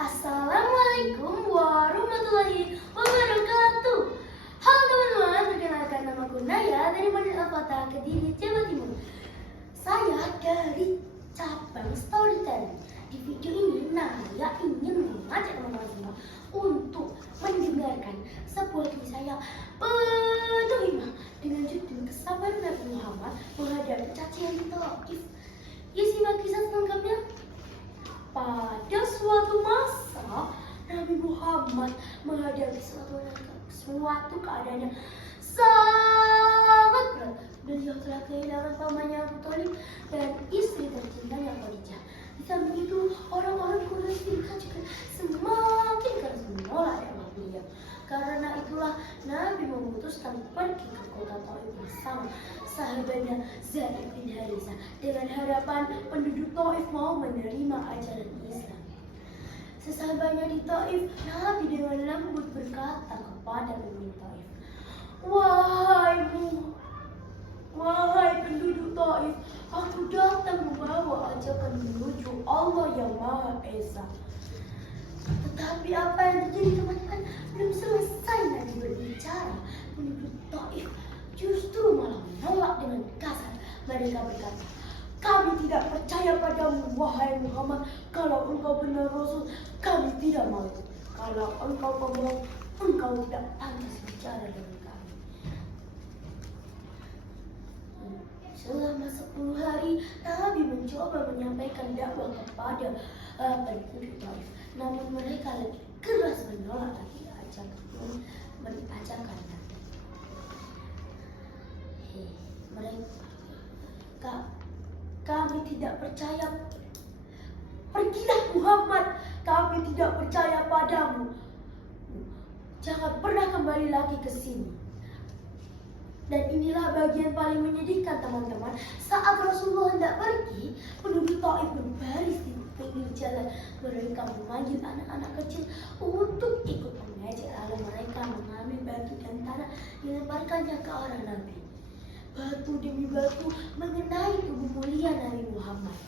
Assalamualaikum warahmatullahi wabarakatuh. Halo teman-teman, perkenalkan namaku Naya dari Madinah Al-Fatah, Kediri, Jawa Timur. Saya dari cabang storytelling. Di video ini Naya ingin mengajak teman-teman semua untuk mendengarkan sebuah kisah yang penuh hikmah dengan judul kesabaran Nabi Muhammad menghadapi cacian Taif. Yuk simak kisah selengkapnya. Pada suatu masa, Nabi Muhammad menghadapi suatu keadaan yang sangat berat. Beliau telah kehilangan pamannya Abu Thalib dan istri tercintanya Khadijah. Di samping itu, orang-orang Quraisy dikacukan semakin keras menolak dakwah beliau. Karena itulah Nabi memutuskan pergi ke kota Taif bersama sahabatnya Zaid bin Harithah dengan harapan penduduk Taif mau menerima ajaran Islam. Sesampainya di Taif, Nabi dengan lembut berkata kepada pemimpin Taif, Wahai penduduk Taif, aku datang membawa ajakan menuju Allah yang Maha Esa. Tetapi apa yang terjadi teman-teman? Belum selesai Nabi berbicara, penduduk Taif justru malah menolak dengan kasar. Mereka berkata, kami tidak percaya padamu wahai Muhammad. Kalau engkau benar Rasul, kami tidak mau. Kalau engkau pembohong, engkau tidak pantas bicara dengan kami. Selama 10 hari, Nabi mencoba menyampaikan dakwah kepada penduduk Taif. Namun mereka lebih keras menolak lagi ajakan Nabi. Kami tidak percaya. Pergilah Muhammad, kami tidak percaya padamu. Jangan pernah kembali lagi ke sini. Dan inilah bagian paling menyedihkan teman-teman. Saat Rasulullah hendak pergi, penduduk Taif berbaris di pinggir jalan. Mereka memanggil anak-anak kecil untuk ikut mengejek. Lalu mereka mengambil batu dan tanah dilemparkannya ke arah Nabi. Batu demi batu mengenai tubuh mulia Nabi Muhammad.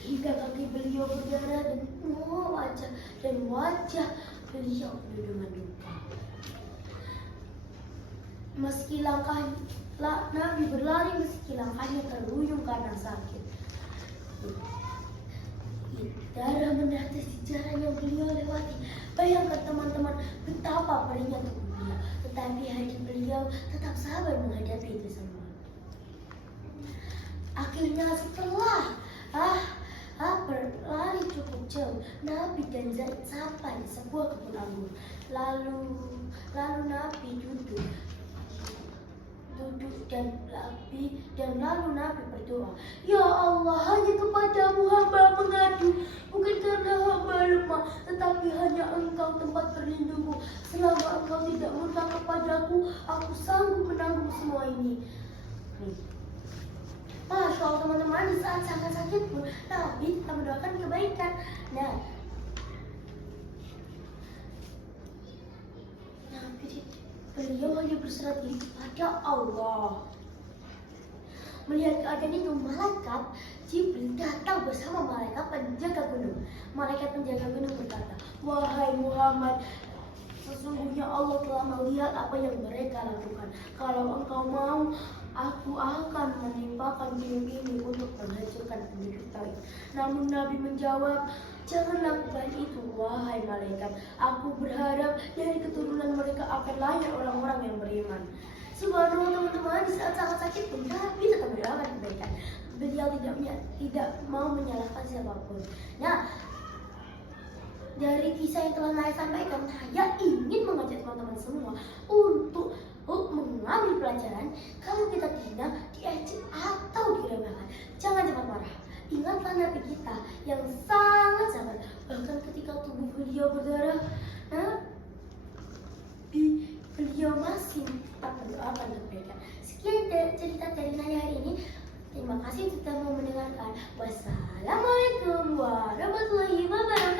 Hingga kaki beliau berdarah dan wajah beliau penuh dengan duka. Meski Nabi berlari, meski langkahnya terluyung karena sakit. Darah menetes di jalan yang beliau lewati. Bayangkan teman-teman betapa perihnya tubuh beliau. Tetapi hati beliau tetap sabar menghadapi itu semua. Akhirnya setelah berlari cukup jauh, Nabi dan Zaid sampai di sebuah kebun anggur. Lalu Nabi duduk dan lalu Nabi berdoa, Ya Allah, hanya kepadamu hamba mengadu, bukan karena hamba lemah, tetapi hanya Engkau tempat berlindungku. Selama Engkau tidak murka kepadaku, aku sanggup menanggung semua ini. Masya Allah teman-teman, di saat sangat sakit pun Nabi kita mendoakan kebaikan. Beliau hanya berserah diri kepada Allah. Melihat keadaan itu, malaikat Jibril datang bersama malaikat penjaga gunung. Malaikat penjaga gunung berkata, Wahai Muhammad, sesungguhnya Allah telah melihat apa yang mereka lakukan. Kalau engkau mau, aku akan menimpakan gunung ini untuk menghancurkan penduduk Taif. Namun Nabi menjawab, jangan lakukan itu wahai malaikat. Aku berharap dari keturunan mereka akan lahir orang-orang yang beriman. Subhanallah teman-teman, di saat sangat sakit pun Nabi tetap mendoakan kebaikan. Beliau tidak mau menyalahkan siapapun. Dari kisah yang telah Naya sampaikan, Naya ingin mengajak teman-teman semua untuk mengambil pelajaran. Kalau kita dihina, diejek atau diremehkan, jangan cepat marah. Ingatlah Nabi kita yang sangat sabar. Bahkan ketika tubuh beliau berdarah, beliau masih tetap mendoakan kebaikan. Sekian cerita dari Naya hari ini. Terima kasih sudah mau mendengarkan. Wassalamualaikum warahmatullahi wabarakatuh.